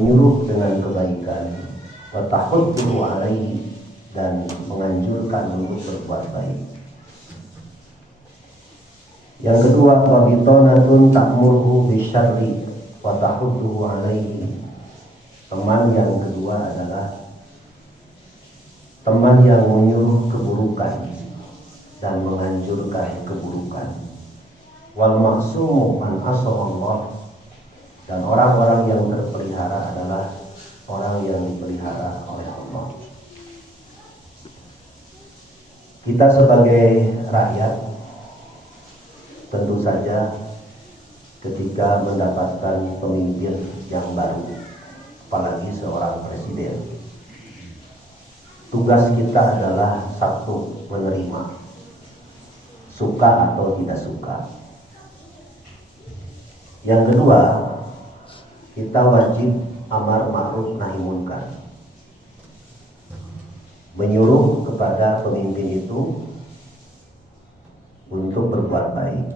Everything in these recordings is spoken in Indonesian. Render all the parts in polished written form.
menyuruh dengan kebaikan, wa tahuddu alaihi, dan menganjurkan untuk berbuat baik. Yang kedua, wa bitanatun ta'muruhu bisyarri wa tahuddu alaihi. Teman yang kedua adalah teman yang menyuruh keburukan dan menganjurkan keburukan. Wal ma'sumu man asallallah, dan orang-orang yang terpelihara adalah orang yang dipelihara oleh Allah. Kita sebagai rakyat tentu saja ketika mendapatkan pemimpin yang baru, apalagi seorang presiden, tugas kita adalah satu, menerima, suka atau tidak suka. Yang kedua, kita wajib amar ma'ruf nahi munkar, menyuruh kepada pemimpin itu untuk berbuat baik,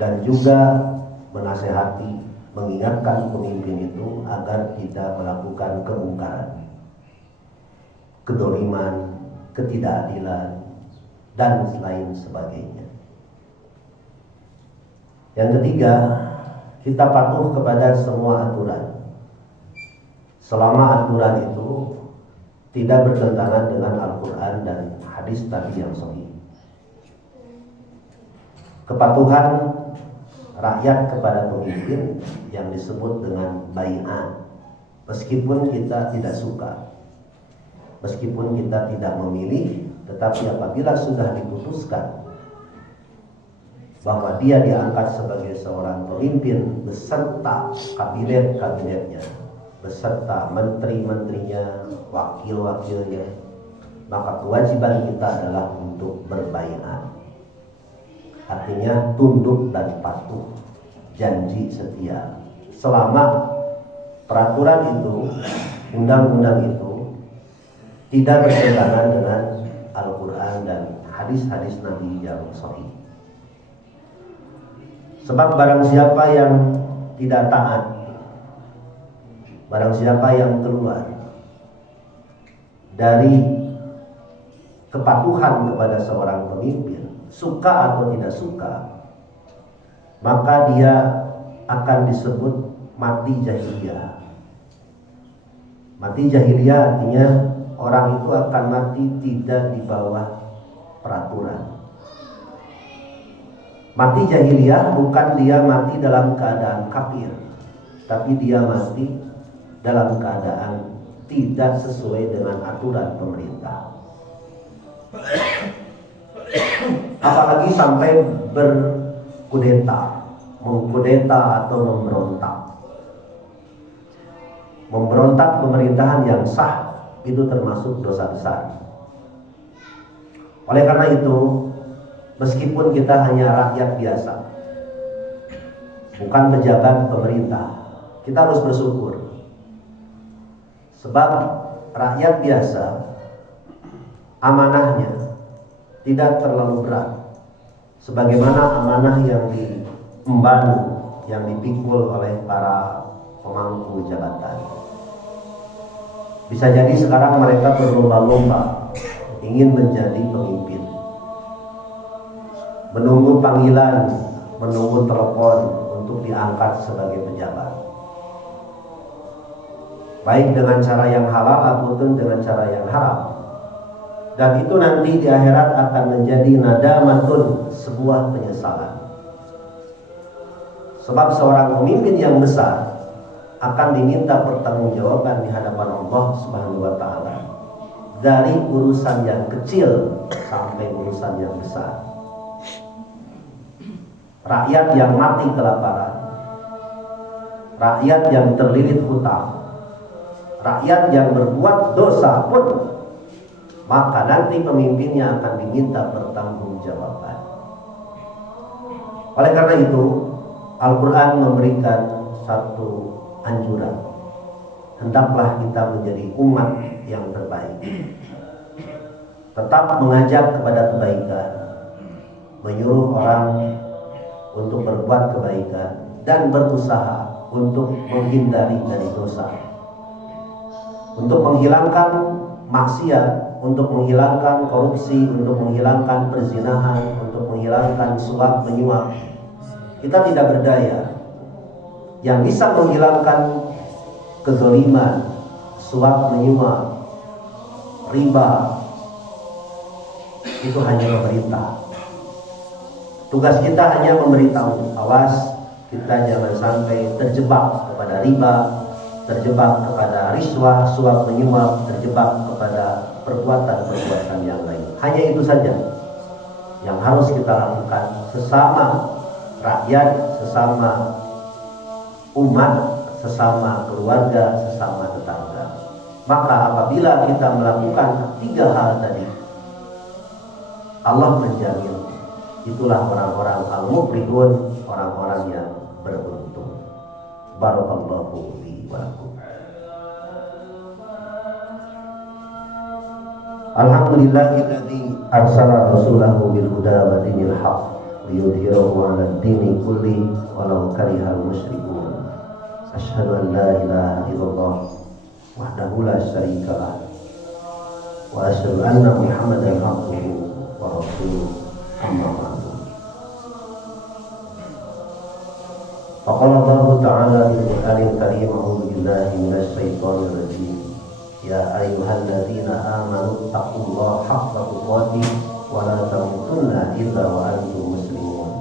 dan juga menasehati, mengingatkan pemimpin itu agar tidak melakukan kemungkaran, kedoliman, ketidakadilan, dan lain sebagainya. Yang ketiga, kita patuh kepada semua aturan, selama aturan itu tidak bertentangan dengan Al-Quran dan hadis Nabi yang sahih. Kepatuhan rakyat kepada pemimpin yang disebut dengan bai'ah, meskipun kita tidak suka, meskipun kita tidak memilih, tetapi apabila sudah diputuskan bahwa dia diangkat sebagai seorang pemimpin beserta kabinet-kabinetnya, beserta menteri-menterinya, wakil-wakilnya, maka kewajiban kita adalah untuk berbai'ah. Artinya tunduk dan patuh, janji setia, selama peraturan itu, undang-undang itu tidak bertentangan dengan Al-Quran dan hadis-hadis Nabi yang sahih. Sebab barang siapa yang tidak taat, barang siapa yang keluar dari kepatuhan kepada seorang pemimpin, suka atau tidak suka, maka dia akan disebut mati jahiliyah. Mati jahiliyah artinya orang itu akan mati tidak di bawah peraturan. Mati jahiliyah bukan dia mati dalam keadaan kafir, tapi dia mati dalam keadaan tidak sesuai dengan aturan pemerintah. Apalagi sampai berkudeta, mengkudeta atau memberontak. Memberontak pemerintahan yang sah itu termasuk dosa besar. Oleh karena itu, meskipun kita hanya rakyat biasa, bukan pejabat pemerintah, kita harus bersyukur. Sebab rakyat biasa amanahnya tidak terlalu berat, sebagaimana amanah yang diemban, yang dipikul oleh para pemangku jabatan. Bisa jadi sekarang mereka berlomba-lomba ingin menjadi pemimpin, menunggu panggilan, menunggu telepon untuk diangkat sebagai pejabat, baik dengan cara yang halal ataupun dengan cara yang haram. Dan itu nanti di akhirat akan menjadi nadamatun, sebuah penyesalan. Sebab seorang pemimpin yang besar akan diminta pertanggungjawaban di hadapan Allah Subhanahu wa taala dari urusan yang kecil sampai urusan yang besar. Rakyat yang mati kelaparan, rakyat yang terlilit hutang, rakyat yang berbuat dosa pun, maka nanti pemimpinnya akan diminta pertanggungjawaban. Oleh karena itu, Al-Quran memberikan satu anjuran, hendaklah kita menjadi umat yang terbaik, tetap mengajak kepada kebaikan, menyuruh orang untuk berbuat kebaikan, dan berusaha untuk menghindari dari dosa. Untuk menghilangkan maksiat, untuk menghilangkan korupsi, untuk menghilangkan perzinahan, untuk menghilangkan suap menyuap, kita tidak berdaya. Yang bisa menghilangkan kezaliman, suap menyuap, riba, itu hanya pemerintah. Tugas kita hanya memberitahu, awas kita jangan sampai terjebak kepada riba, terjebak kepada riswah, suap menyuap, terjebak kepada perbuatan-perbuatan yang lain. Hanya itu saja yang harus kita lakukan sesama rakyat, sesama umat, sesama keluarga, sesama tetangga. Maka apabila kita melakukan 3 hal tadi, Allah menjamin itulah orang-orang al-muflihun, orang-orang yang beruntung. Barakallahu fi wa lakum. Alhamdulillahilladzi arsala rasulahu bil huda wa dinil haqq liyudhhirahu 'ala ad-dini kulli walau karihal musyrikun. Asyhadu an la ilaha illallah wahdahu la syarika lah wa asyhadu anna Muhammadan abduhu wa rasuluh. Amma ba'du. Faqala Allah Ta'ala fil Qur'anil Karim, a'udzu billahi minasy syaithanir rajim. Ya ayyuhalladzina amanu taqullaha haqqa tuqatih wa la tamutunna illa wa antum muslimun.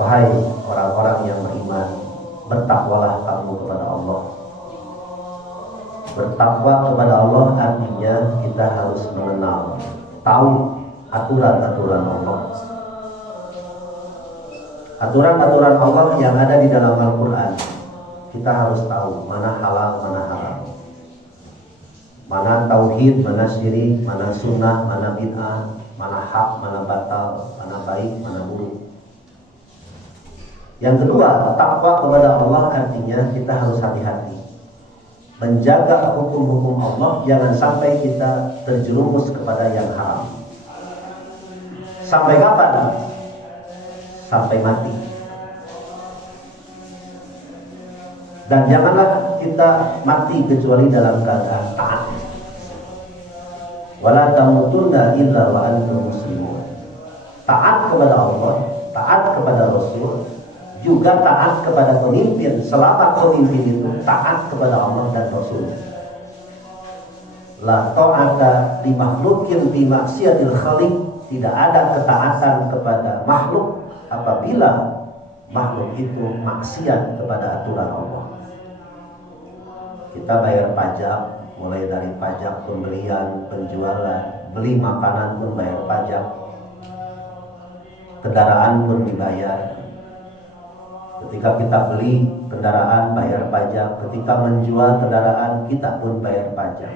Wahai orang-orang yang beriman, bertakwalah kamu kepada Allah. Bertakwa kepada Allah artinya kita harus mengenal, tahu aturan-aturan Allah. Aturan-aturan Allah yang ada di dalam Al-Quran, kita harus tahu mana halal, mana haram, mana tauhid, mana syirik, mana sunnah, mana bid'ah, mana hak, mana batal, mana baik, mana buruk. Yang kedua, takwa kepada Allah artinya kita harus hati-hati menjaga hukum-hukum Allah, jangan sampai kita terjerumus kepada yang haram. Sampai kapan? Sampai mati. Dan janganlah kita mati kecuali dalam keadaan taat. Wala tamutunna illa wa antum muslimun. Taat kepada Allah, taat kepada Rasul, juga taat kepada pemimpin. Selama pemimpin itu taat kepada Allah dan Rasul. La ta'ata li makhluqin bi maksiatil khaliq. Tidak ada ketaatan kepada makhluk apabila makhluk itu maksiat kepada aturan Allah. Kita bayar pajak, mulai dari pajak pembelian, penjualan, beli makanan pun bayar pajak, kendaraan pun dibayar. Ketika kita beli kendaraan bayar pajak, ketika menjual kendaraan kita pun bayar pajak.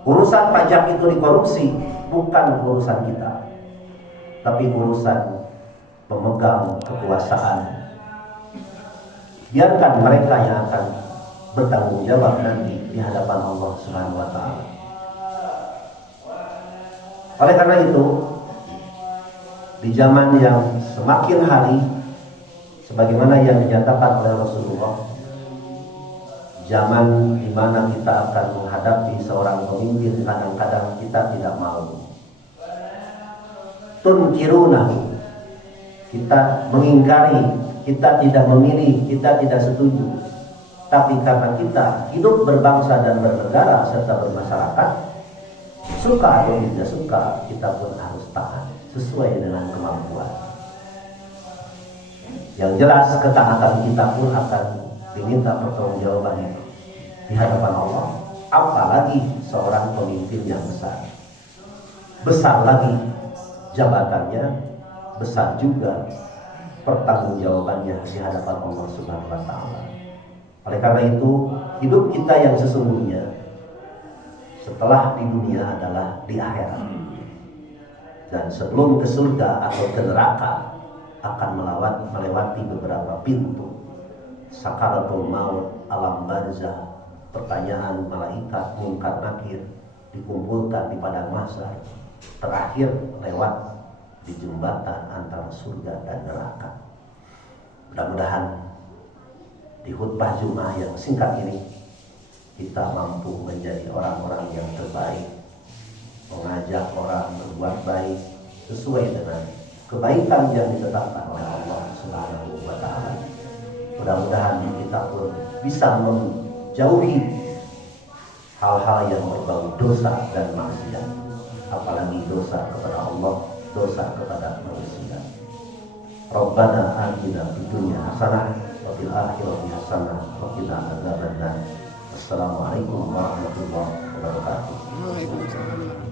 Urusan pajak itu dikorupsi bukan urusan kita, tapi urusan pemegang kekuasaan. Biarkan mereka yang akan bertanggung jawab nanti di hadapan Allah Subhanahu wa Ta'ala. Oleh karena itu, di zaman yang semakin hari, sebagaimana yang dinyatakan oleh Rasulullah, zaman di mana kita akan menghadapi seorang pemimpin, kadang-kadang kita tidak mau. Tunkirunahu, kita mengingkari, kita tidak memilih, kita tidak setuju. Tapi karena kita hidup berbangsa dan bernegara serta bermasyarakat, suka atau tidak suka, kita pun harus taat sesuai dengan kemampuan. Yang jelas ketaatan kita pun akan diminta pertanggungjawaban di hadapan Allah. Apalagi seorang pemimpin yang besar. Besar lagi jabatannya, besar juga pertanggungjawabannya di hadapan Allah Subhanahu wa Ta'ala. Oleh karena itu, hidup kita yang sesungguhnya setelah di dunia adalah di akhirat. Dan sebelum ke surga atau ke neraka akan melewati beberapa pintu. Sakaratul maut, alam barzah, pertanyaan malaikat, munkar nakir, dikumpulkan di padang mahsyar. Terakhir lewat di jembatan antara surga dan neraka. Mudah-mudahan di khutbah Jumat yang singkat ini kita mampu menjadi orang-orang yang terbaik, mengajak orang berbuat baik sesuai dengan kebaikan yang ditetapkan oleh Allah Subhanahu wa taala. Mudah-mudahan kita pun bisa menjauhi hal-hal yang berbau dosa dan maksiat, apalagi dosa kepada Allah, dosa kepada manusia. Rabbana atina fid dunya hasanah wa fil akhirati hasanah wa qina adzabannar. Assalamualaikum warahmatullahi wabarakatuh. Waalaikumsalam.